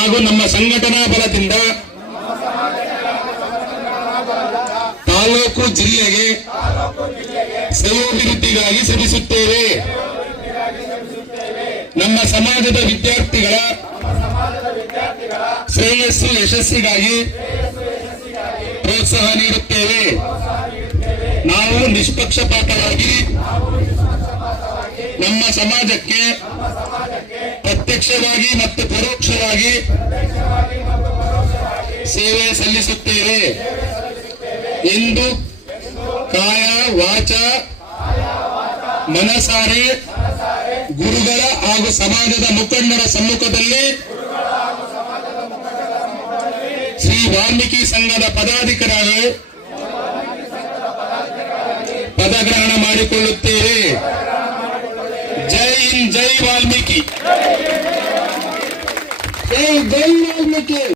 ಹಾಗೂ ನಮ್ಮ ಸಂಘಟನಾ ಬಲದಿಂದ ತಾಲೂಕು ಜಿಲ್ಲೆಗೆ ಶ್ರೇಯೋಭಿವೃದ್ಧಿಗಾಗಿ ಶ್ರಮಿಸುತ್ತೇವೆ. ನಮ್ಮ ಸಮಾಜದ ವಿದ್ಯಾರ್ಥಿಗಳ ಶ್ರೇಯಸ್ಸು ಯಶಸ್ಸಿಗಾಗಿ ಪ್ರೋತ್ಸಾಹ ನೀಡುತ್ತೇವೆ. ನಾವು ನಿಷ್ಪಕ್ಷಪಾತವಾಗಿ ನಮ್ಮ ಸಮಾಜಕ್ಕೆ ಪ್ರತ್ಯಕ್ಷವಾಗಿ ಮತ್ತು ಸೇವೆ ಸಲ್ಲಿಸುತ್ತೇವೆ. ಎಂದು ಕಾಯ ವಾಚ ಮನಸಾರೆ ಗುರುಗಳ ಹಾಗೂ ಸಮಾಜದ ಮುಖಂಡರ ಸಮ್ಮುಖದಲ್ಲಿ ಶ್ರೀ ವಾಲ್ಮೀಕಿ ಸಂಘದ ಪದಾಧಿಕಾರಿ ಪದಗ್ರಹಣ ಮಾಡಿಕೊಳ್ಳುತ್ತೇವೆ. ಜೈ ಹಿಂದ್, ಜೈ ವಾಲ್ಮೀಕಿ. ಜೈ ಜೈ ವಾಲ್ಮೀಕಿ